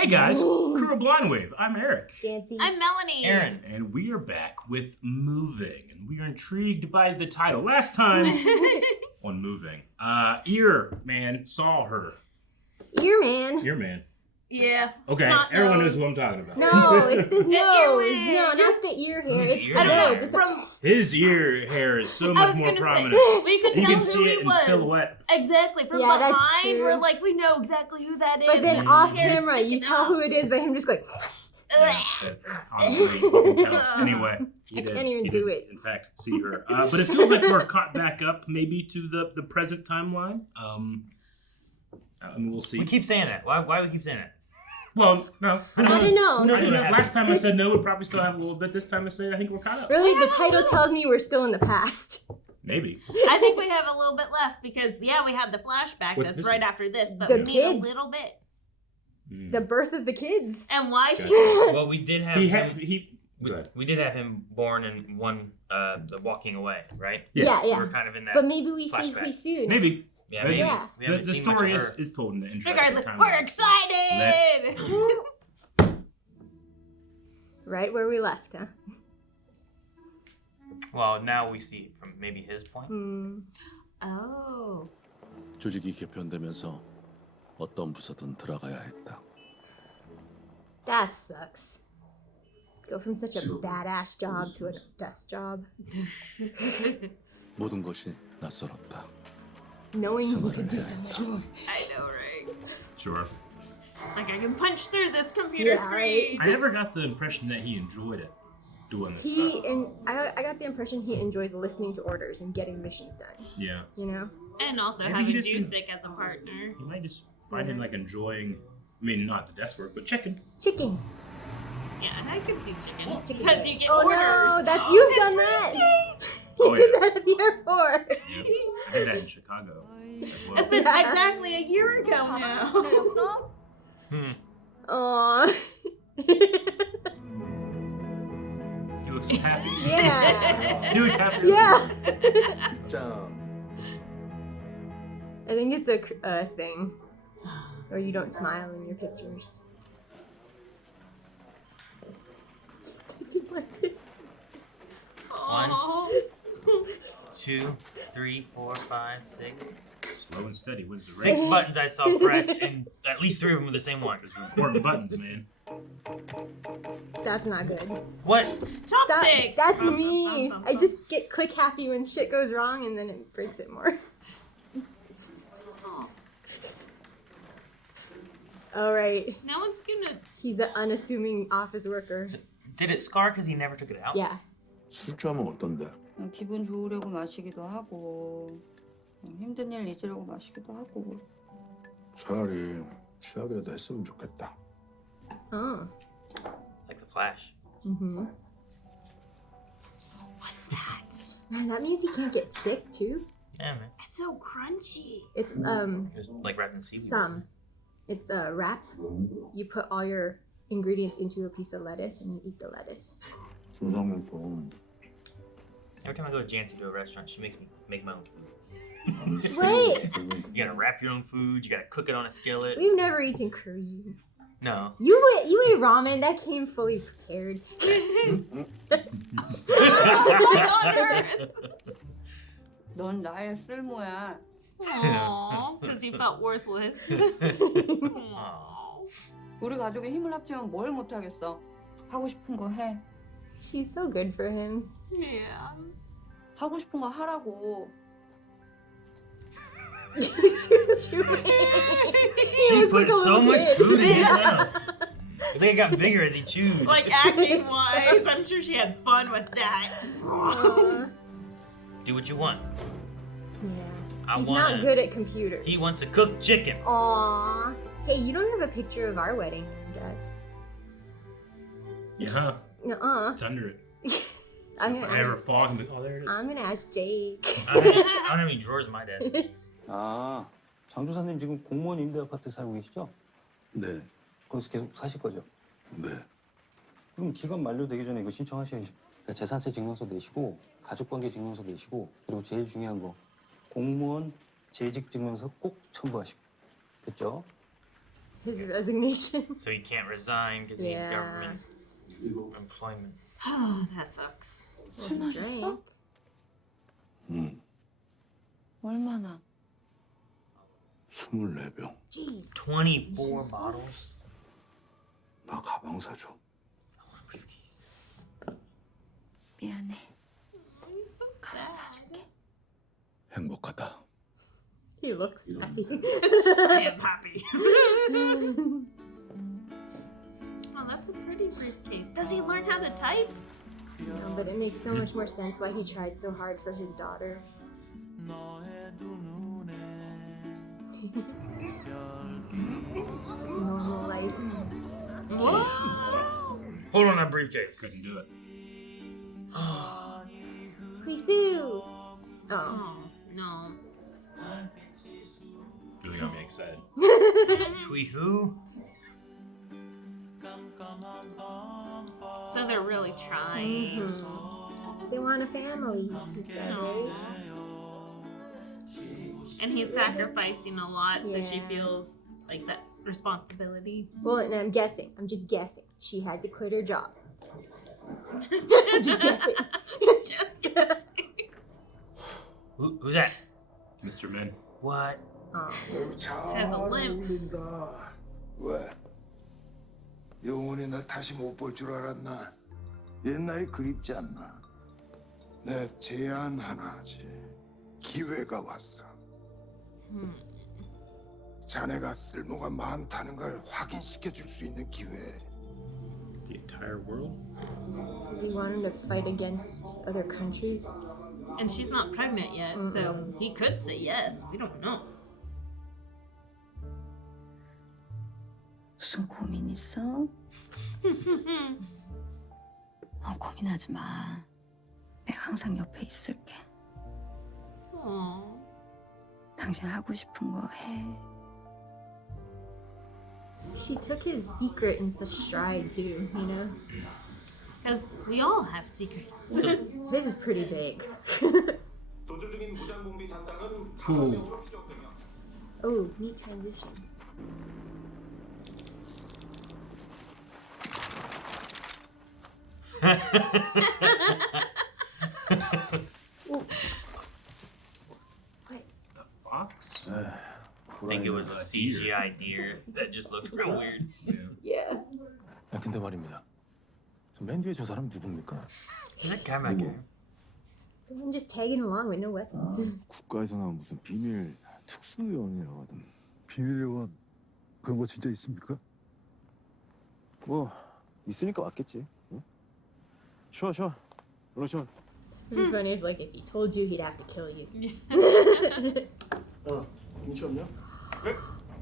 Hey guys, Crew of Blind Wave. I'm Eric. Janci. I'm Melanie. Aaron. And we are back with Moving. And we are intrigued by the title. Last time on Moving, Ear Man saw her. Ear Man. Ear Man. Yeah. Okay, everyone knows who I'm talking about. No, it's the nose. earwig. No, not the ear hair. It's ear the I don't nose. know. It's From His ear hair is so I much was more gonna prominent. say, we could You tell can who see he it in was. silhouette. Exactly. From Yeah, that's behind, true. we're like, we know exactly who that is. But then and off his hair's camera, you sticking tell out. who it is by him just going. Honestly, you can tell. Anyway, I can't even he do did, it. in fact, see her. But it feels like we're caught back up maybe to the present timeline. I mean, we'll see. We keep saying that. Why do we keep saying that? Well, no. I don't know. Who knows what happened? Last time I said no, we'd probably still have a little bit. This time I say I think we're caught up. Really, the title tells me we're still in the past. Maybe. I think we have a little bit left because, yeah, we had the flashback What's that's missing? right after this, but The we need a kids. little bit. The birth of the kids. And why she... Well, we did have We did have him born in one the walking away, right? Yeah. We're kind of in that. But maybe we see flashback. Hui-Soo. Maybe. Yeah, maybe. Yeah. We haven't The seen much story of her. is told in the intro. Regardless, we're excited! Right where we left, huh? Well, now we see it from maybe his point. Oh. 조직이 개편되면서 어떤 부서든 들어가야 했다. That sucks. Go from such a badass job to a desk job. 모든 것이 낯설었다. Knowing you could do so much more. I know, right? Sure. Like, I can punch through this computer Yeah, screen. I never got the impression that he enjoyed it, doing this stuff. I got the impression he enjoys listening to orders and getting missions done. Yeah. You know? And also Maybe having he just- Jusick as a partner. He might just find him like enjoying, I mean, not the desk work, but chicken. Chicken. Yeah, and I can see chicken. Chicken. Because you get Oh orders. no, that's Oh, you've his done that. briefcase. You Oh, did yeah. that at the airport. Yeah. I did that in Chicago as It's well. been exactly a year ago now. Aww. He looks so happy. Yeah. He looks happy. Yeah. 짱. I think it's a thing where you don't smile in your pictures. He's taking like this. Oh. 2, 3, 4, 5, 6. Slow and steady wins the race. 6 buttons I saw pressed, and at least 3 of them were the same one. Those are important buttons, man. That's not good. What? Chopsticks! That's me. I just get click happy when shit goes wrong and then it breaks it more. All right. No one's gonna... He's an unassuming office worker. Did it scar because he never took it out? Yeah. 술주하면 어떤데? 기분 좋으려고 마시기도 하고 힘든 일 잊으려고 마시기도 하고 차라리 취하기라도 했으면 좋겠다. Oh. Like the Flash. Mm-hmm. What's that? Man, that means he can't get sick too. Yeah, man. It's so crunchy. It's It was like wrapping seaweed. some. It's a wrap. You put all your ingredients into a piece of lettuce and you eat the lettuce. 조상님도 Every time I go to Janci to a restaurant, she makes me make my own food. Wait, You gotta wrap your own food. You gotta cook it on a skillet. we've never eaten Korean. No. You ate ramen that came fully prepared. 넌 나의 쓸모야. Aww, because he felt worthless. Aw. 우리 가족이 힘을 합치면 뭘 못하겠어. 하고 싶은 거 해. She's so good for him. Yeah. 하고 싶은 거 하라고. He's too chewing. She looks put like a so little much kid. food in his mouth. I think it got bigger as he chewed. Like, acting-wise, I'm sure she had fun with that. Do what you want. Yeah. I He's wanna. not good at computers. He wants to cook chicken. Aww. Hey, you don't have a picture of our wedding dress. Yeah. Nuh-uh. It's under it. I'm If gonna I ever ask. fall, oh, there it is. I'm gonna ask Jake. I don't have any drawers in my desk. 아, 장 조사님 지금 공무원 임대 아파트 살고 계시죠? 네, 거기서 계속 사실 거죠? 네. 그럼 기간 만료되기 전에 이거 신청하셔야죠. 그러니까 재산세 증명서 내시고 가족관계 증명서 내시고 그리고 제일 중요한 거 공무원 재직 증명서 꼭 첨부하시고. 됐죠? His resignation. So he can't resign because he needs Yeah. government employment. Oh, that sucks. 술 마셨어? 응. 얼마나? 24병. Jeez. 24 bottles? 나 가방 사줘. 미안해. He's so sad. 행복하다. He looks happy. I am happy. Oh, that's a pretty briefcase. Does he learn how to type? No, but it makes so much more sense why he tries so hard for his daughter. Just normal life. What? Hold on that briefcase. Couldn't do it. Hui-Soo! Oh. Oh, no. Really got me excited. Hui-Soo? So they're really trying. They want a family, he said, right? And he's sacrificing a lot, so she Yeah. feels like that responsibility. Well, and I'm just guessing. She had to quit her job. Just guessing. Just guessing. Who's that? Mr. Min. What? Oh. Has a limp. 어울린다. 왜? 영원히 나 다시 못 볼 줄 알았나? 옛날이 그립지 않나? 내 제안 하나 하지. 기회가 왔어. 자네가 쓸모가 많다는 걸 확인시켜 줄 수 있는 기회. The entire world? Does he want him to fight against other countries? And she's not pregnant yet, so he could say yes. We don't know. 무슨 고민 있어? 고민하지 마. 내가 항상 옆에 있을게. Aww. 당신 하고 싶은 거 해. She took his secret in such stride too, you know? Because we all have secrets. His is pretty big. Oh, neat transition. Ooh. What? The fox? I think it was a CGI deer that just looked real weird. Yeah. 야, 근데 말입니다. 맨 뒤에 저 사람 누굽니까? Is that guy back here? The one just tagging along with no weapons. 국가에서 나온 무슨 비밀 특수요원이라고 하던데. 비밀 요원 그런 거 진짜 있습니까? 뭐 있으니까 왔겠지. 응? 쉬어. 쉬어. It'd be funny if, like, if he told you, he'd have to kill you. 김치 없냐? 네,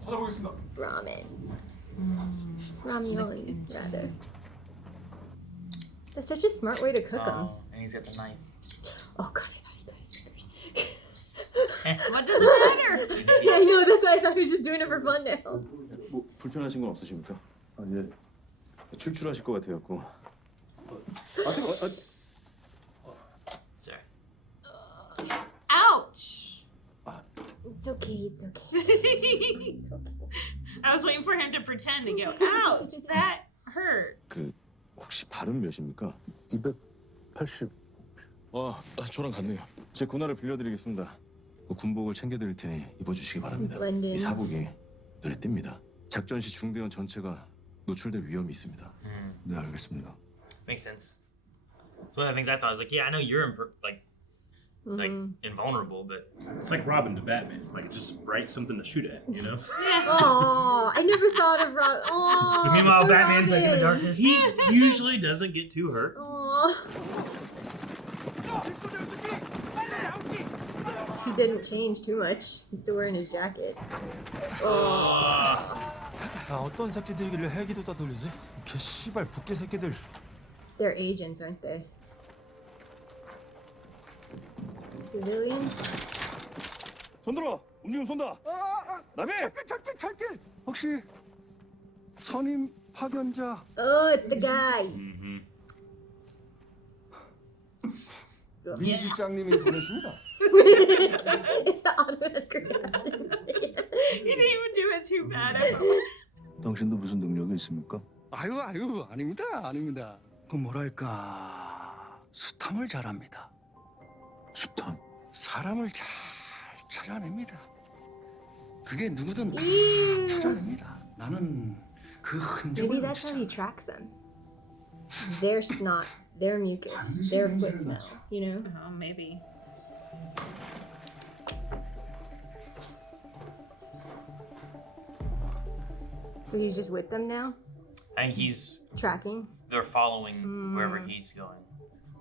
찾아보겠습니다. Ramen. Ramen, rather. That's such a smart way to cook them. Oh, and he's got the knife. Oh god, I thought he cut his fingers. What does it matter? Yeah, I know, that's why I thought he was just doing it for fun now. 뭐 불편하신 건 없으십니까? 아 예. 출출하실 것 같아갖고. Sorry. Ouch! It's okay, it's okay. It's okay. I was waiting for him to pretend to go, ouch, that hurt. 그 혹시 발음 몇입니까? 280. 저랑 같네요. 제 군화를 빌려드리겠습니다. 그 군복을 챙겨드릴 테니 입어주시기 바랍니다. Blend in. 이 사복이 눈에 띈니다. 작전 시 중대원 전체가 노출될 위험이 있습니다. 네, 알겠습니다. Makes sense. So one of the things I thought was like, yeah, I know you're like invulnerable, but It's like Robin to Batman. Like, just write something to shoot at, you know? Oh, I never thought of Rob. Oh, meanwhile, poor Batman's like in the Robin. darkness. He usually doesn't get too hurt. Oh. He didn't change too much. He's still wearing his jacket. Oh. 야, 어떤 새끼들이길래 헬기도 따돌리지? 개 씨발 북개 새끼들. They're agents, aren't they? Civilians? 손들어! 움직임 쏜다! 남이! 철길. 혹시 선임 파견자? Oh, it's the guy. Mm-hmm. 민 실장님이 보내십니다. It's an automatic reaction. He didn't even do it too bad. 당신도 무슨 능력이 있습니까? 아유 아닙니다. 그 뭐랄까 수탐을 잘합니다. 수탐. 사람을 잘 찾아냅니다. 그게 누구든 다 찾아냅니다. 나는 그 흔적을 Maybe that's how he tracks them. Their snot, their mucus, their foot smell, you know? Oh, maybe. So he's just with them now, I think tracking. they're following wherever he's going.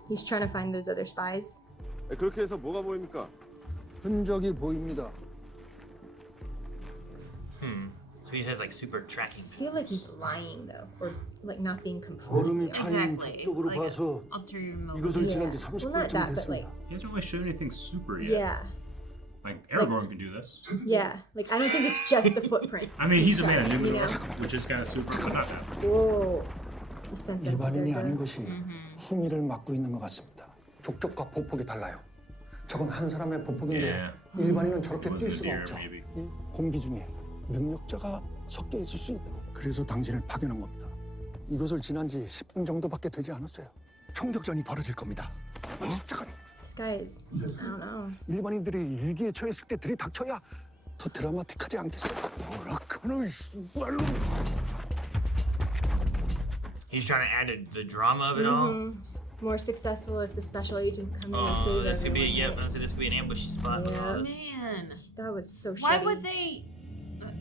He's trying to find those other spies. 그렇게 해서 뭐가 보입니까? 흔적이 보입니다. So he has like super tracking. I feel like he's lying though, or like not being 걸음이 completely 파인 honest. Exactly. 쪽으로 Like 봐서 ulterior motive. 이것을 지난 지 Yeah. 30분쯤 Well, not that, but like, 됐습니다. He hasn't really shown anything super yet. yeah, Like Aragorn can do this. yeah. Like I don't think it's just the footprints. I mean, he's a man of tracking, you Numenor, know? which is kind of super, but not that. Whoa. He sent them to 일반인이 their 아닌 door. 것이 흥미를 맡고 있는 것 같습니다. 족적과 보폭이 달라요. 저건 한 사람의 보폭인데 Yeah. 일반인은 저렇게 Was 뛸 his 수가 ear, 없죠. maybe. 이 공기 중에 능력자가 섞여 있을 수 있다. 그래서 당신을 파견한 겁니다. 이것을 지난 지 10분 정도밖에 되지 않았어요. 총격전이 벌어질 겁니다. 잠깐. This guy is, I don't know. 일반인들이 위기에 처했을 때 들이닥쳐야 더 드라마틱하지 않겠어요? 뭐라카노 씨발로. He's trying to add the drama of it all. More successful if the special agents come in and save This could be everyone. so this could be an ambush spot. Yeah. Man, That was so shitty. why would they?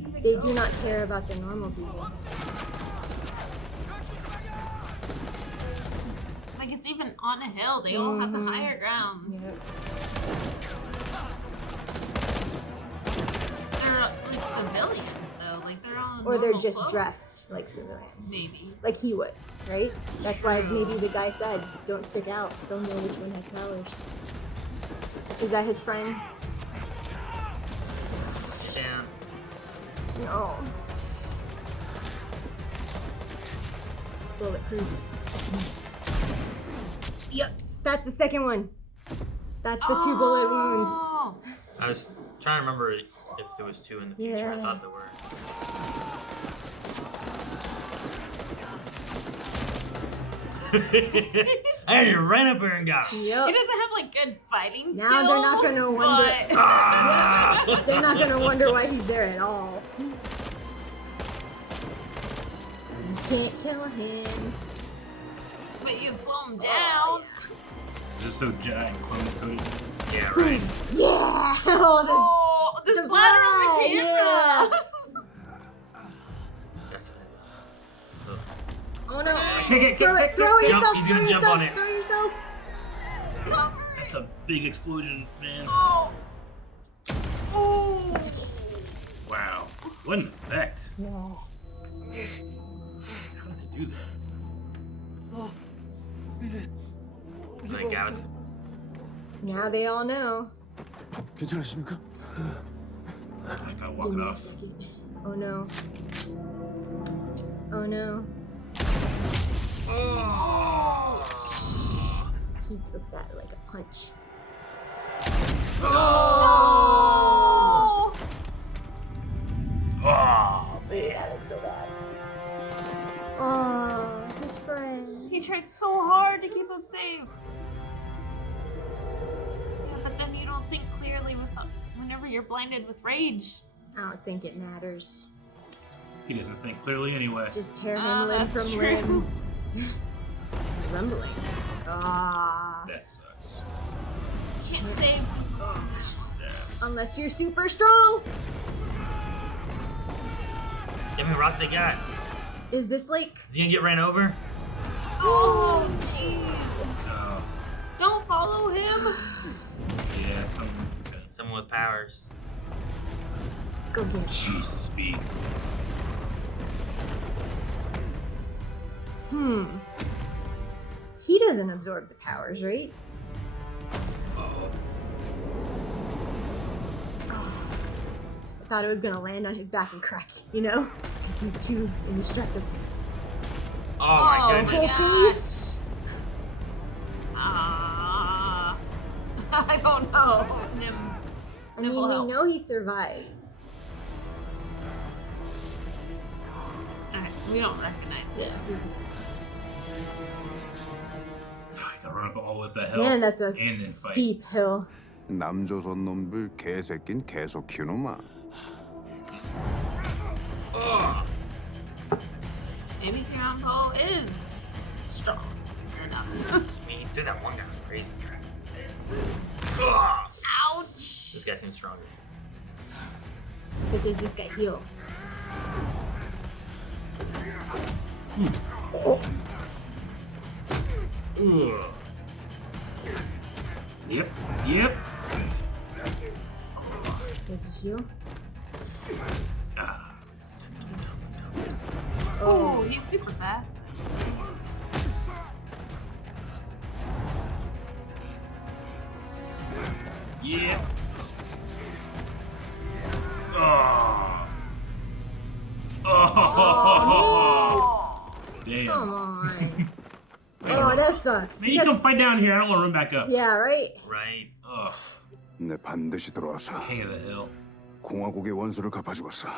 Even They go? do not care about the normal people. Like it's even on a hill. They all have the higher ground. They're like civilians though. Like they're all. in Or they're normal just clothes. dressed like civilians. Maybe. Like he was, right? That's why maybe the guy said, don't stick out. Don't know which one has powers. Is that his friend? Yeah. No. Bulletproof. Yep, that's the second one. That's the 2 bullet wounds. Oh. I was trying to remember if there was 2 in the future. I Yeah. thought there were. I just ran up here and got him. He Yep. doesn't have like good fighting skills. Now they're not gonna wonder. but- They're not gonna wonder why he's there at all. You can't kill him. But you slow him down. This is so giant clones coded. Yeah, right. Yeah! Oh, Oh, this the splatter on the blood, camera. That's what I thought. Oh no. Jump, Throw yourself, he's throw gonna jump yourself, on it. throw yourself. That's a big explosion, man. Oh. Oh. Wow. What an effect. No. How did they do that? Like, I would- Now they all know. 괜찮으십니까? I gotta walk Give it me a off. second. Oh no. Oh no. He took that like a punch. Oh. Oh, Ooh, that looks so bad. Oh, his friend. He tried so hard to keep him safe. Yeah, but then you don't think clearly whenever you're blinded with rage. I don't think it matters. he doesn't think clearly anyway. Just tear him limb that's from true. limb. Rumbling. Ah. That sucks. Can't save. Yes. Unless you're super strong. How many rocks they got? Is this like? Is he gonna get ran over? Oh, jeez. Oh, Don't follow him. yeah, some Someone with powers. Go get it. jeez, the speed. He doesn't absorb the powers, right? I thought it was gonna land on his back and crack, you know? Because he's too indestructible. Oh my Oh, goodness. Whole face? Ah. I don't know. I mean, Nibble we helps. know he survives. We don't recognize him. Yeah, he's I gotta run up all of the hill. man, that's a and then fight. steep hill. 남조선 놈들 개새낀 계속 키우노마. Maybe Grandpa is strong enough. I mean, he did that one guy crazy. Ouch! This guy seems stronger. But does this guy heal? Oh. Ugh. Yep. Yep. Does he heal? Ah. Oh, he's super fast. Yeah. Oh. Oh. Damn. Come on. Oh, that sucks. Man, you come fight down here. I don't want to run back up. Yeah, right? Right. Ugh. 내 반드시 돌아와서 King of the hill. 공화국의 원수를 갚아주겠어.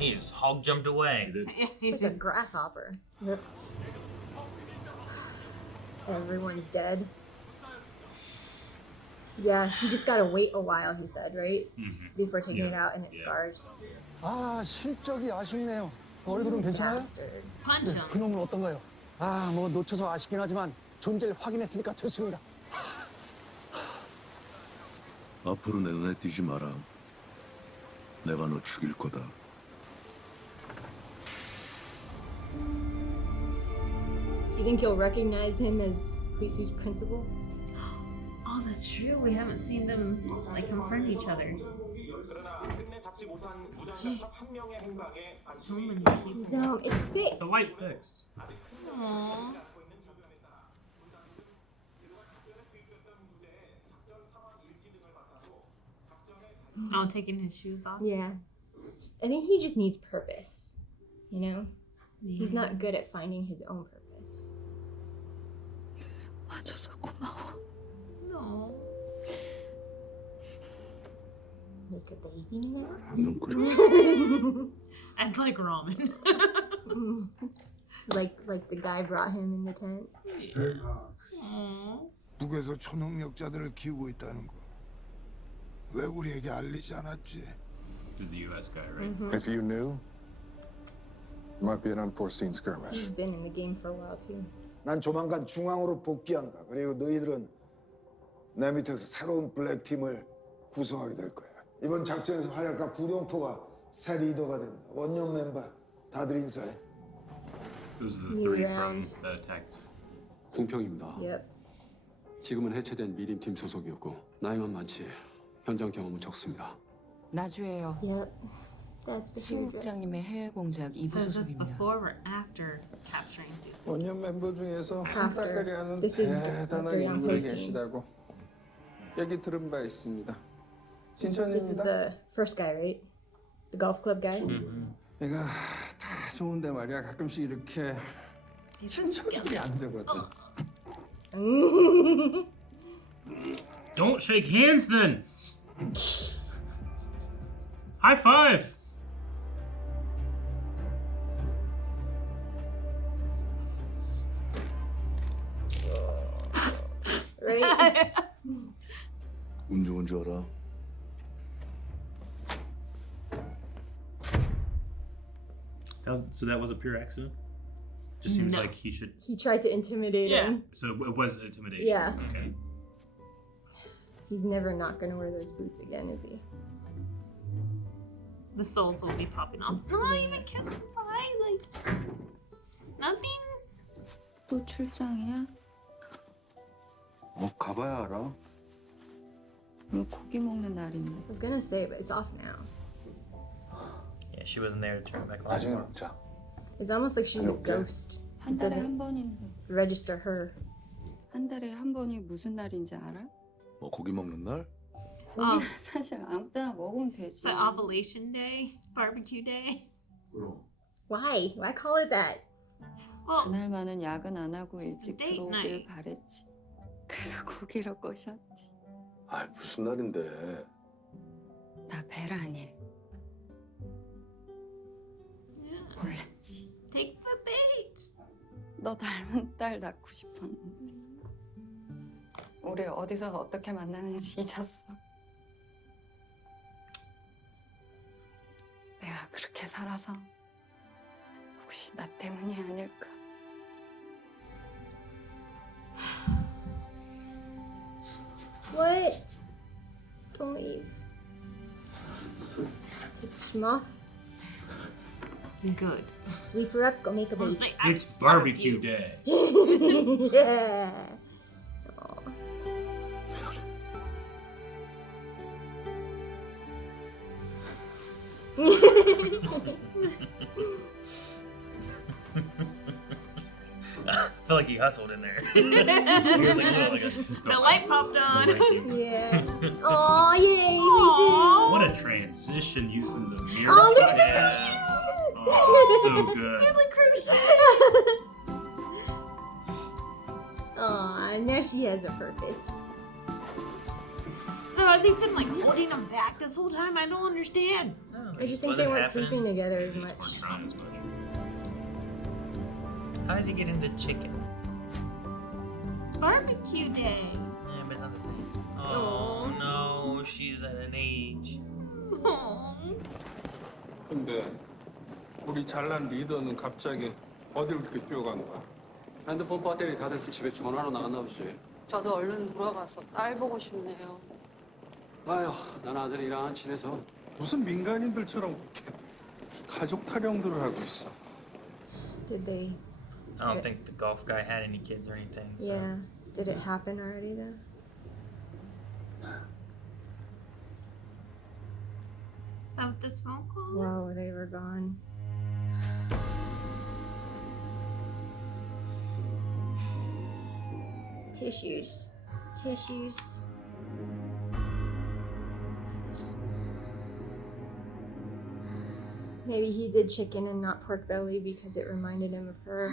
He just hog jumped away. It's like a grasshopper. Ugh. Everyone's dead. Yeah, you just gotta wait a while, he said, right? Before taking it out and it scars. 아, 실적이 아쉽네요. 얼굴은 괜찮아요? Bastard. Punch him. 그놈은 어떤가요? 아, 뭐 놓쳐서 아쉽긴 하지만 존재를 확인했으니까 됐습니다. 앞으로 내 눈에 띄지 마라. 내가 너 죽일 거다. Do you think he'll recognize him as Hui-Soo's principal? Oh, that's true. We haven't seen them like confront each other. So many people. So it's fixed. The light fixed. Aww. Oh, taking his shoes off. Yeah. I think he just needs purpose. You know? He's Yeah. not good at finding his own purpose. 와줘서 고마워. No. Make a baby now? 눈 끓여. I'd like ramen. like the guy brought him in the tent. Aww. 북에서 초능력자들을 키우고 있다는 거. 왜 우리에게 알리지 않았지? Through the US guy, right? If you knew, it might be an unforeseen skirmish. He's been in the game for a while too. 난 조만간 중앙으로 복귀한다. 그리고 너희들은 내 밑에서 새로운 블랙 팀을 구성하게 될 거야. 이번 작전에서 활약한 구룡포가 새 리더가 된다. 원년 멤버 다들 인사해. Those are the three from that attacked. 공평입니다. Yep. 지금은 해체된 미림팀 소속이었고 나이만 많지 현장 경험은 적습니다. 나주예요. Yep. That's the favorite. 신국장님의 해외 공작 2부 So is this 소속입니다. before or after capturing Hui-Soo? 원년 멤버 중에서 한 After. 따까리 하는 This is 대단한 after Young 인물이 Hosting. 계시다고 얘기 들은 바 있습니다. This is 진천입니다. the first guy, right? The golf club guy? 내가 다 좋은데 말이야 가끔씩 이렇게 친척이 안 되거든. Don't shake hands then. High five. Right? 운 좋은 줄 알아. So that was a pure accident? Just seems No. like he should. He tried to intimidate him. So it was intimidation. Yeah. Okay. He's never not gonna wear those boots again, is he? The souls will be popping off. Not even kiss goodbye. Like nothing. 또 출장이야? 가봐야 알아. 오늘 고기 먹는 날인데. I was gonna say, but it's off now. Yeah, she wasn't there to turn it back on. 나중에 먹자. It's almost like she's a Okay. ghost. 한 It 달에 doesn't 한 번인데. register her. 한 달에 한 번이 무슨 날인지 알아? 뭐 고기 먹는 날? 고기 사실 아무 때나 먹으면 It's 되지. the ovulation day, barbecue day. Why? Why call it that? Well, 그날만은 야근 안 하고 일찍 date 들어오길 night. 바랬지. 그래서 고기로 꼬셨지. 아 무슨 날인데? 나 베란일. 그랬지. Take the bait. 너 닮은 딸 낳고 싶었는데 우리 어디서 어떻게 만나는지 잊었어. 내가 그렇게 살아서 혹시 나 때문이 아닐까? What? Don't leave. Take him off. Good. Sweep her up. Go make a baby. It's barbecue day. Yeah. Aw. I feel like he hustled in there. He was like, oh, like The light popped on. Yeah. Oh yay! Aw. What a transition using the mirror. Oh, look at Yeah. that! Oh, so good. Aw, now she has a purpose. So has he been like holding him back this whole time? I don't understand. I just think they weren't sleeping together as much. Trying as much. How does he get into chicken? Barbecue day. Yeah, but it's not the same. Oh no, she's at an age. 근데 우리 잘난 리더는 갑자기 어디로 그렇게 뛰어간 거야? 핸드폰 배터리 다 돼서 집에 전화로 나갔나 보지. 저도 얼른 돌아가서 딸 보고 싶네요. 아휴, 난 아들이랑 친해서. 무슨 민간인들처럼 그렇게 가족 타령들을 하고 있어. Did they? I don't think the golf guy had any kids or anything. So. Yeah. Did it happen already though? Is that what this phone call? Whoa, they were gone. Tissues. Tissues. Maybe he did chicken and not pork belly because it reminded him of her.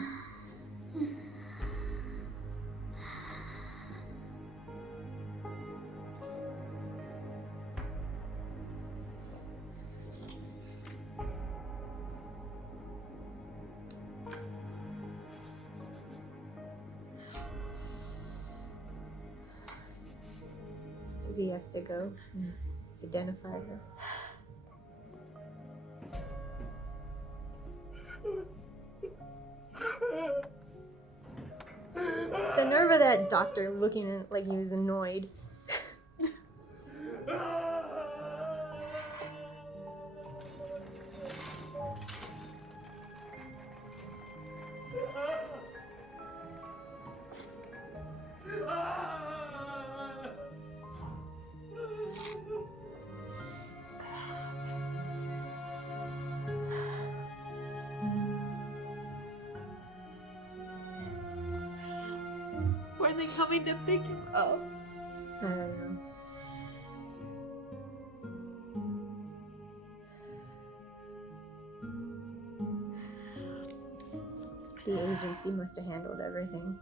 Does he have to go and identify her? The nerve of that doctor looking at like he was annoyed. Were they coming to pick him up? I don't know. The agency must have handled everything.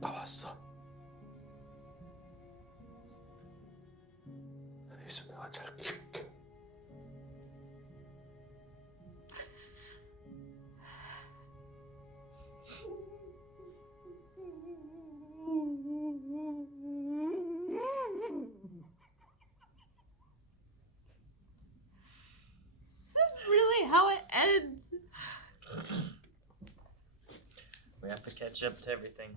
나왔어. 이수 내가 잘 키울게. That's really how it ends. We have to catch up to everything.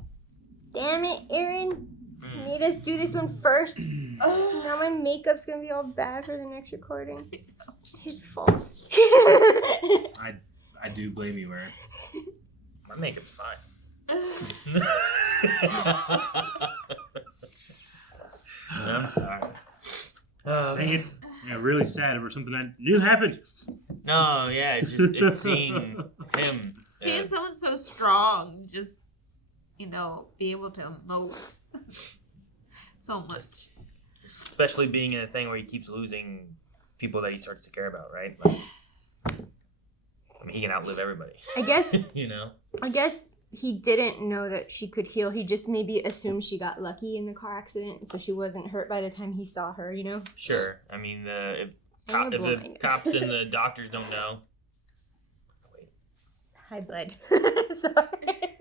Damn it, Aaron. You made us do this one first. Now my makeup's gonna be all bad for the next recording. His fault. I do blame you, Aaron. My makeup's fine. I'm sorry. Dang it. Yeah, really sad over something I knew happened. No, yeah, it's seeing him. Seeing someone so strong, just, you know, be able to emote so much. Especially being in a thing where he keeps losing people that he starts to care about, right? Like, I mean, he can outlive everybody. I guess. You know? I guess he didn't know that she could heal. He just maybe assumed she got lucky in the car accident, so she wasn't hurt by the time he saw her, you know? Sure. I mean, if the cops and the doctors don't know. High blood. Sorry.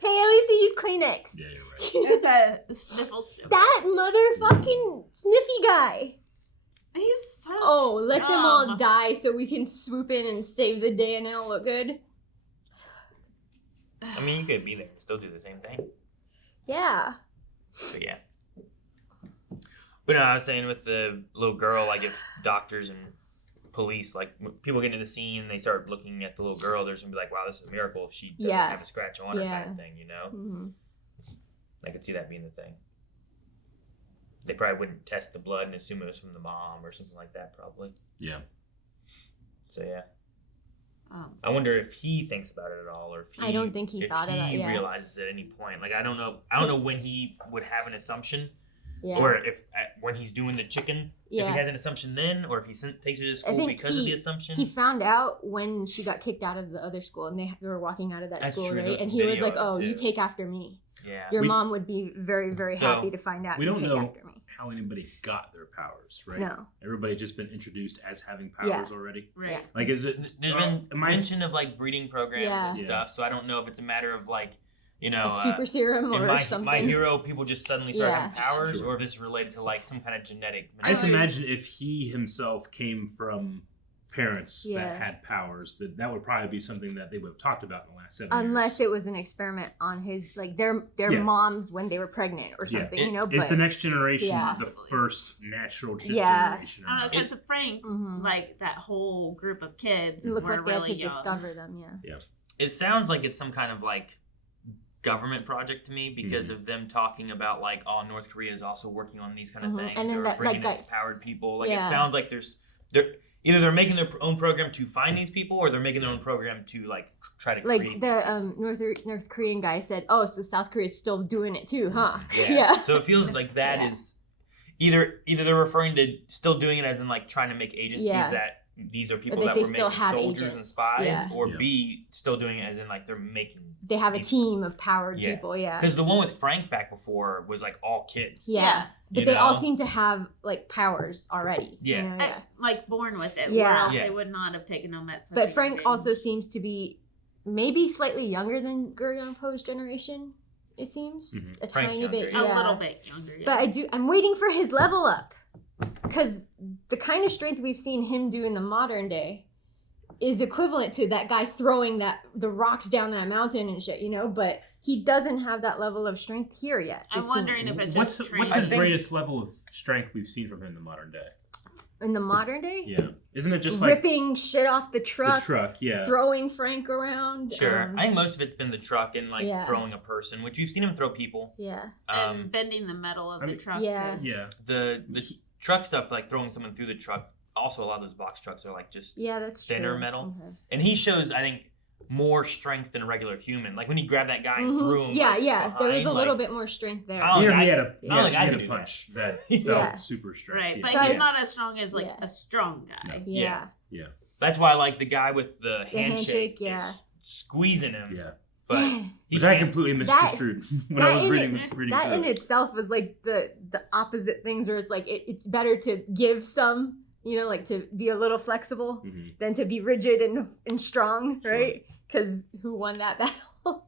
Hey, at least he used Kleenex. Yeah, you're right. That's a sniffle. That motherfucking sniffy guy. He's so let them all dumb. die so we can swoop in and save the day and it'll look good. I mean, you could be there and still do the same thing. Yeah. So, yeah. But no, I was saying with the little girl, like if doctors and police, like people get into the scene, they start looking at the little girl, there's going to be like, wow, this is a miracle if she doesn't have a scratch on her kind of thing, you know? Mm-hmm. I could see that being the thing. They probably wouldn't test the blood and assume it was from the mom or something like that, probably. Yeah. So, yeah. I wonder if he thinks about it at all, or if he, I don't think he thought about it. If he realizes at any point. Like, I don't know when he would have an assumption, Yeah. or if when he's doing the chicken, if Yeah. he has an assumption then, or if he takes her to school because of the assumption. He found out when she got kicked out of the other school, and they were walking out of that That's school, true. There right? was And some he was video like, of it, "Oh, you too. take after me. Yeah. Your mom would be very, very happy to find out We you don't take know after me." how anybody got their powers, right? No. Everybody just been introduced as having powers Yeah. already. Right. Yeah. Like, is it? There's been mention of like breeding programs and Yeah. stuff, so I don't know if it's a matter of like, you know, A super serum in or something. My Hero, people just suddenly start Yeah. having powers, Sure. or if it's related to like some kind of genetic. I just imagine if he himself came from parents Yeah. that had powers, that would probably be something that they would have talked about in the last 7 Unless it was an experiment on his, like their Yeah. moms when they were pregnant or years. something, you know. It's but the next generation, Yeah. the first natural Yeah. generation. I don't know, because Frank, like that whole group of kids It looked were like they had really to young. discover them. Yeah. Yeah. It sounds like it's some kind of like government project to me because Mm-hmm. of them talking about like, oh, North Korea is also working on these kind of Mhm. things, And then or that- bringing like these powered people. Like Yeah. it sounds like they're either they're making their own program to find these people, or they're making their own program to like try to Like create. the North Korean guy said, "Oh, so South Korea's still doing it too, huh?" Yeah. So it feels like that is Yeah. either they're referring to still doing it as in like trying to make agencies Yeah. that these are people that that they were still making have soldiers and agents. spies, Yeah. or Yeah. B, still doing it as in like they're making. They have a team of powered Yeah. people. Yeah. Because the one with Frank back before was like all kids. Yeah. But You they all know? seem to have like powers already. Yeah. You know, yeah. Like born with it. Yeah. Or else Yeah. they would not have taken on that. But Frank also seems to be maybe slightly younger than Gurion Poe's generation. It seems a Frank's tiny younger, bit, yeah. A yeah. little bit younger. Yeah. But I'm waiting for his level up, because the kind of strength we've seen him do in the modern day is equivalent to that guy throwing the rocks down that mountain and shit, you know. But he doesn't have that level of strength here yet. I'm it wondering seems. if it's What's just what's training. his greatest level of strength we've seen from him in the modern day? In the modern day. Yeah, isn't it just like ripping shit off the truck? the truck? Yeah, Throwing Frank around. Sure. I think most of it's been the truck and like Yeah. throwing a person, which you've seen him throw people. Yeah. And bending the metal of the truck. yeah. too. yeah. The truck stuff, like throwing someone through the truck. Also, a lot of those box trucks are like just Yeah, that's thinner true. metal, Okay. and he shows, I think, more strength than a regular human. Like when he grabbed that guy and Mhm. threw him. Yeah, like, yeah. There was a behind, little like, bit more strength there. I don't Here think he I- had I don't think I a could do punch that Yeah. felt super strength. Right, yeah. but So he's I- not as strong as like Yeah. a strong guy. Yeah. Yeah. That's why I like the guy with the handshake, handshake. yeah. Is squeezing him. Yeah. But Man, he Which I can't- completely misconstrued when I was reading that through in it. itself was like the opposite things, where it's like it's better to give some, you know, like to be a little flexible Mhm. than to be rigid and strong, Sure. right? Because who won that battle?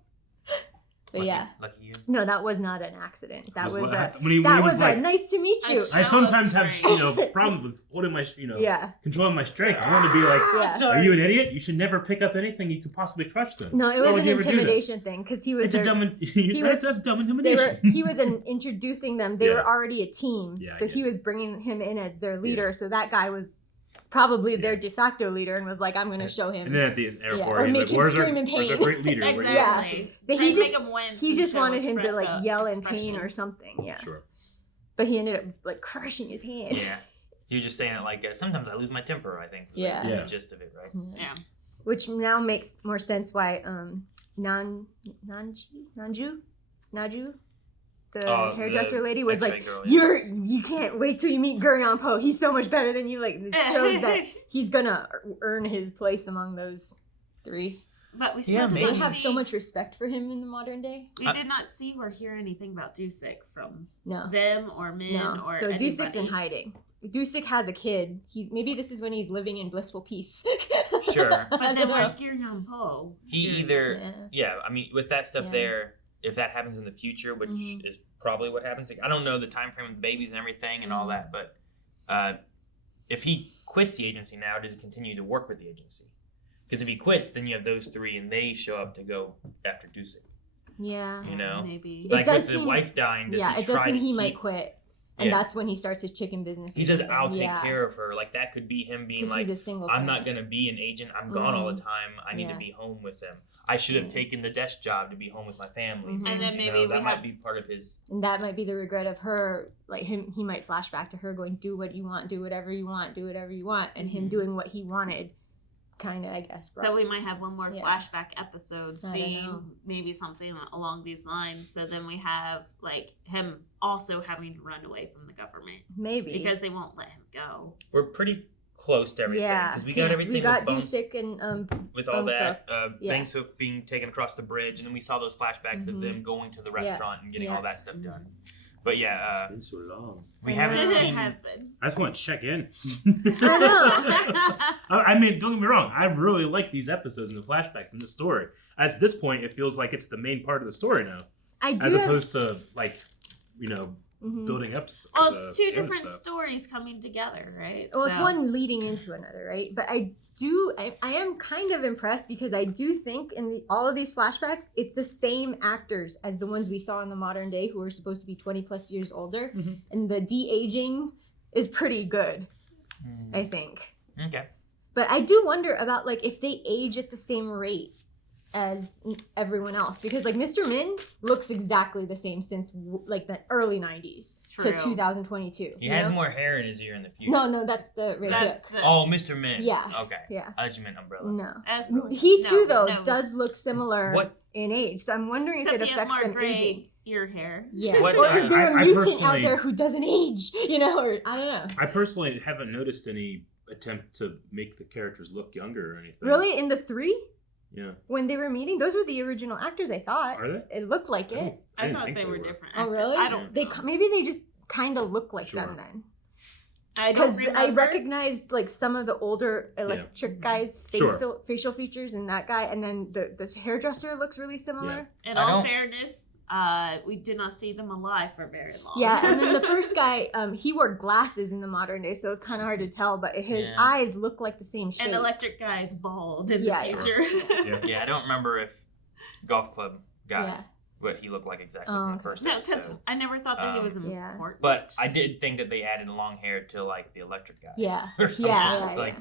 But yeah, Lucky you. no, that was not an accident. That was When he that was was like, a nice to meet you. I sometimes have problems with holding my Yeah. controlling my strength. I want to be like, Yeah. are you an idiot? You should never pick up anything you could possibly crush them. No, it Why was would an you ever do this? intimidation thing, because he was It's a dumb. That's dumb intimidation. he was introducing them. They Yeah. were already a team, Yeah, I so get he was bringing him in as their leader. So that guy was probably their de facto leader and was like, I'm going to show him. And then at the airport, or he's make like, him where's scream in pain. our great leader? Where do you Exactly. But Trying he to just, make him wince he and just show wanted him to express like a yell in expression. pain or something. Yeah. Sure. But he ended up like crushing his hand. Yeah. He was just saying it like, sometimes I lose my temper, I think. Yeah. Like, Yeah. the gist of it, right? Yeah. Which now makes more sense why Naju, the hairdresser the lady was like, X-ray girl, yeah. you can't wait till you meet Gurion Po. He's so much better than you. Like, it shows that he's gonna earn his place among those three. But we still did They not have see, so much respect for him in the modern day. We did not see or hear anything about Dusik from No. them or Min No. or So anybody. Dusik's in hiding. Dusik has a kid. Maybe this is when he's living in blissful peace. Sure. But I then don't where's know. Gurion Po? He either, I mean, with that stuff Yeah. there, if that happens in the future, which is probably what happens, like, I don't know the time frame of the babies and everything and all that, but if he quits the agency now, does he continue to work with the agency? Because if he quits, then you have those three, and they show up to go after Dusik. Yeah. You know, maybe. Like It does with the seem- wife dying, does Yeah, he it does try seem to he keep... might quit. And Yeah. that's when he starts his chicken business. He or says, something. "I'll take Yeah. care of her." Like that could be him being 'Cause like, he's a single "I'm parent. not gonna be an agent. I'm gone all the time. I need to Yeah. be home with them. I should have taken the desk job to be home with my family." Mhm. And then You maybe know, we that have might be part of his. And that might be the regret of her, like him. He might flash back to her going, "Do what you want, do whatever you want, do whatever you want," and him doing what he wanted, kind of, I guess. So we might have one more Yeah. flashback episode I don't know. seeing maybe something along these lines. So then we have like him also having to run away from the government. Maybe. Because they won't let him go. We're pretty close to everything. Yeah, Because we got everything. We got with Bong- Dusik and with all that, Yeah. Bong-Seok being taken across the bridge, and then we saw those flashbacks of them going to the restaurant and getting Yeah. all that stuff done. But yeah, It's been so long. we haven't It seen. has been. I just want to check in. I know. I mean, don't get me wrong. I really like these episodes and the flashbacks and the story. At this point, it feels like it's the main part of the story now, I do as have- opposed to like, you know, Mhm. building up to. Well, the it's two other different stuff. stories coming together, right? Well, it's So- one leading into another, right? But I am kind of impressed because I do think in all of these flashbacks, it's the same actors as the ones we saw in the modern day who are supposed to be 20 plus years older. Mhm. And the de-aging is pretty good, I think. Okay. But I do wonder about like if they age at the same rate as everyone else, because like Mr. Min looks exactly the same since like the early 90s True. to 2022. He you has know? more hair in his ear in the future. No, that's the That's Hook. the Oh, Mr. Min. Yeah. Okay. Yeah. I just meant umbrella. No. as, He too, no, though, no. does look similar What? in age. So I'm wondering Except if it he has affects more them gray aging. ear hair. Yeah. What, Or is there a I mutant out personally- there who doesn't age? You know, or I don't know. I personally haven't noticed any attempt to make the characters look younger or anything. Really, in the 3, Yeah. when they were meeting, those were the original actors. I thought. Are they? It looked like I it. don't- I didn't thought think they were were. different. Oh, actors. really? I don't They know. maybe they just kind of look like Sure. them then. I don't Because remember. I recognized like some of the older electric guys' Sure. facial features in that guy, and then the hairdresser looks really similar. In I all don't- fairness, we did not see them alive for very long. Yeah, and then the first guy, he wore glasses in the modern day, so it's kind of hard to tell, but his Yeah. eyes look like the same shape. And electric guy is bald in Yeah, the yeah. future. Yeah. Yeah, I don't remember if Golf Club guy Yeah. what he looked like exactly Oh, in the okay. first No, because episode. I never thought that he was Yeah. important. But I did think that they added long hair to like the electric guy. Yeah. Or something. Yeah, It's like, yeah.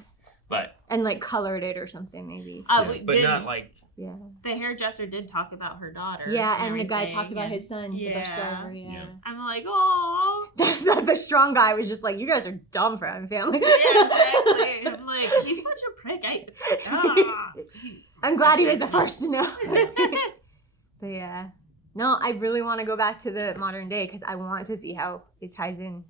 But And like colored it or something, maybe. We but did, not like Yeah. the hairdresser did talk about her daughter. Yeah, and the guy everything, talked about and- his son, the bus Yeah. driver. Yeah. I'm like, oh. the strong guy was just like, "You guys are dumb for having family." Yeah, exactly. I'm like, he's such a prick. I'm glad he was the first to know. But yeah. No, I really want to go back to the modern day because I want to see how it ties in.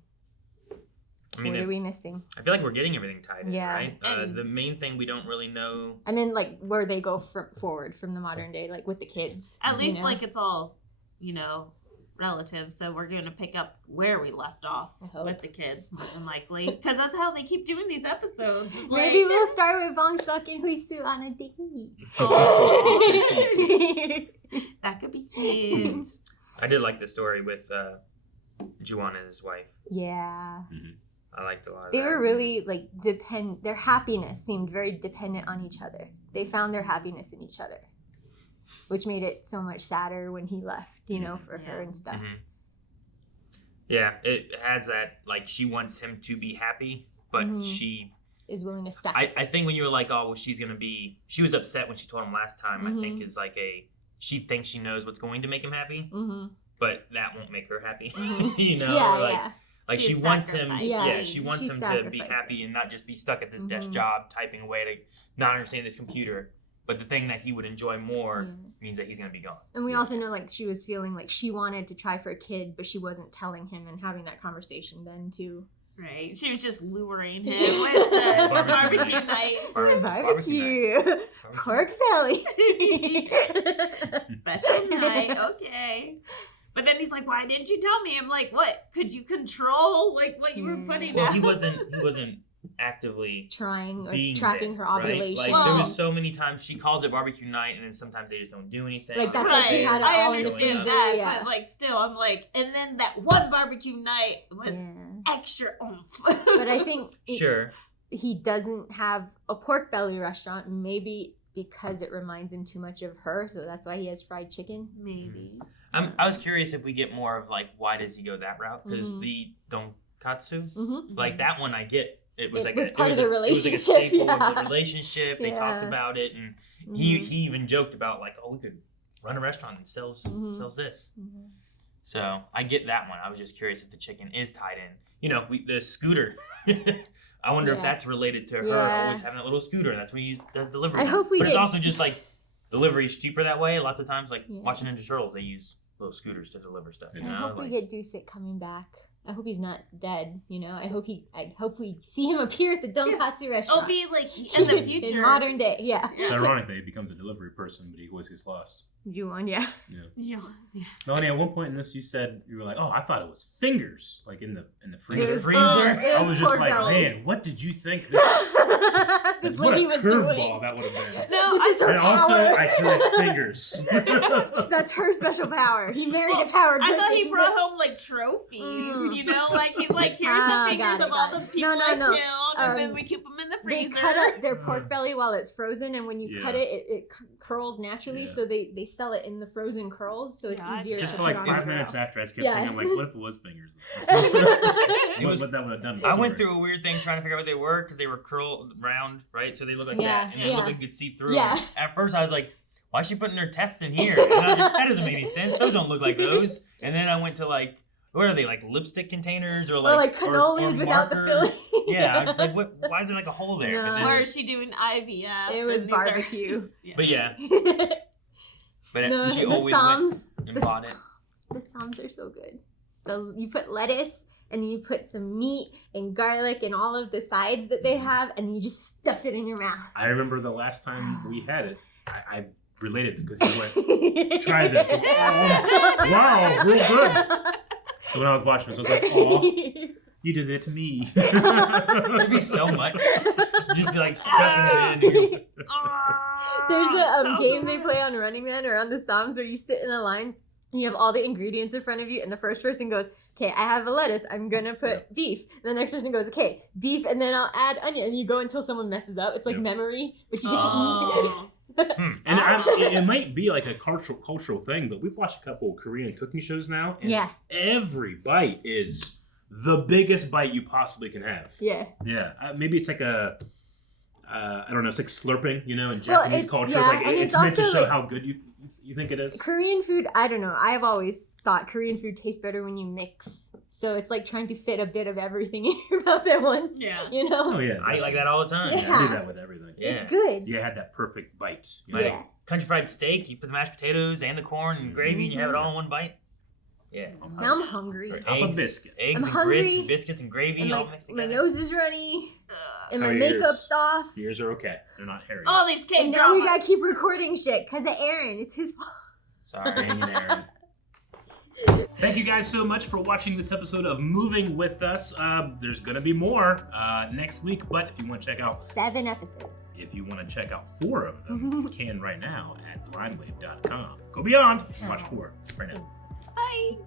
I mean, What are we missing? I feel like we're getting everything tied in, Yeah. right? The main thing we don't really know. And then like where they go forward from the modern day, like with the kids. At you least know? like it's all, relative. So we're going to pick up where we left off with the kids, more than likely. Because that's how they keep doing these episodes. It's like, Maybe we'll start with Bong-Seok and Hui-Soo on a date. that could be cute. I did like the story with Juwon and his wife. Yeah. I liked a lot of They that. were really like their happiness seemed very dependent on each other. They found their happiness in each other, which made it so much sadder when he left, for her and stuff. Mhm. Yeah, it has that, like, she wants him to be happy, but Mhm. she is willing to sacrifice. I think when you were like, oh, well, she was upset when she told him last time, I think is like she thinks she knows what's going to make him happy, but that won't make her happy. You know? Like she wants him, she wants him to be happy and not just be stuck at this desk job typing away to not understand this computer. But the thing that he would enjoy more means that he's going to be gone. And we also know, like, she was feeling like she wanted to try for a kid, but she wasn't telling him and having that conversation then, too. Right. She was just luring him with the barbecue nights. Barbecue. Pork belly. Special night. Okay. But then he's like, why didn't you tell me? I'm like, what? Could you control, like, what you were putting out? He wasn't actively trying or tracking her ovulation. Right? Like there was so many times she calls it barbecue night, and then sometimes they just don't do anything. Like that's why she had it all in the freezer. That, but like still, I'm like, and then that one barbecue night was extra oomph. But I think sure he doesn't have a pork belly restaurant, maybe because it reminds him too much of her, so that's why he has fried chicken. Maybe. I was curious if we get more of like why does he go that route? Because the donkatsu, like that one, I get. It was part of the relationship. It was like a staple of the relationship. They talked about it, and he even joked about like, oh, we could run a restaurant that sells this. So I get that one. I was just curious if the chicken is tied in. You know, the scooter. I wonder if that's related to her always having that little scooter. That's when he does delivery. But it's also just like delivery is cheaper that way. Lots of times, like watching Ninja Turtles, they use little scooters to deliver stuff. I hope we get Dusik coming back. I hope he's not dead, you know. I hope we see him appear at the Donkatsu restaurant. It'll be like in the future. In modern day, It's ironic that he becomes a delivery person, but he always gets lost. Juwon, yeah. Melanie, at one point in this, you said you were like, "Oh, I thought it was fingers, like in the freezer." I was just like, "Man, what did you think this what a curveball that would have been." No, I threw fingers. That's her special power. He married a powered person. I thought he brought home like trophies. You know, like he's like, here's the fingers of all the people I killed, and then we keep them in the freezer. They cut up their pork belly while it's frozen, and when you cut it, it curls naturally. So they sell it in the frozen curls, so it's easier. Just to for put like on 5 minutes after, I just kept thinking, like, what if it was fingers? What that would have done. I went through a weird thing trying to figure out what they were because they were curled round, right? So they look like that, and they look like you could see through them. At first, I was like, why is she putting her tests in here? And I was like, that doesn't make any sense. Those don't look like those. And then I went to like, what are they, like lipstick containers or like cannolis without the filling? Yeah, I was just like, what? Why is there like a hole there? No. Or is she doing IVF? It was barbecue. But but she the always Psalms, went and bought it. The Psalms are so good. You put lettuce and you put some meat and garlic and all of the sides that they have, and you just stuff it in your mouth. I remember the last time we had it, I related to because he went, try this. And, wow, real good. So when I was watching this, I was like, oh, you did it to me. It'd be so much. You'd just be like stuffing it in. There's a game they play on Running Man or on the Psalms where you sit in a line and you have all the ingredients in front of you, and the first person goes, okay, I have a lettuce, I'm gonna put beef. And the next person goes, okay, beef, and then I'll add onion. And you go until someone messes up. It's like memory, but you get to eat. And it might be like a cultural thing, but we've watched a couple of Korean cooking shows now, and every bite is the biggest bite you possibly can have. Yeah. Maybe it's like a I don't know, it's like slurping, you know, in Japanese culture. It's meant to show how good you think it is. Korean food, I don't know. I've always thought Korean food tastes better when you mix. So it's like trying to fit a bit of everything in your mouth at once. Yeah. You know? Oh, yeah. I eat like that all the time. I do that with everything. Yeah. It's good. You had that perfect bite. Like country fried steak, you put the mashed potatoes and the corn and gravy, and you have it all in one bite. Yeah. Now I'm hungry. Eggs and grits and biscuits and gravy all mixed together. My nose is runny. And my makeup's off. Ears are okay. They're not hairy. All these K And now we gotta keep recording shit because of Aaron. It's his fault. Sorry, Aaron. Thank you guys so much for watching this episode of Moving With Us. There's gonna be more next week, but if you want to check out 7 episodes. If you want to check out 4 of them, you can right now at blindwave.com. Go beyond and watch 4 right now. Bye.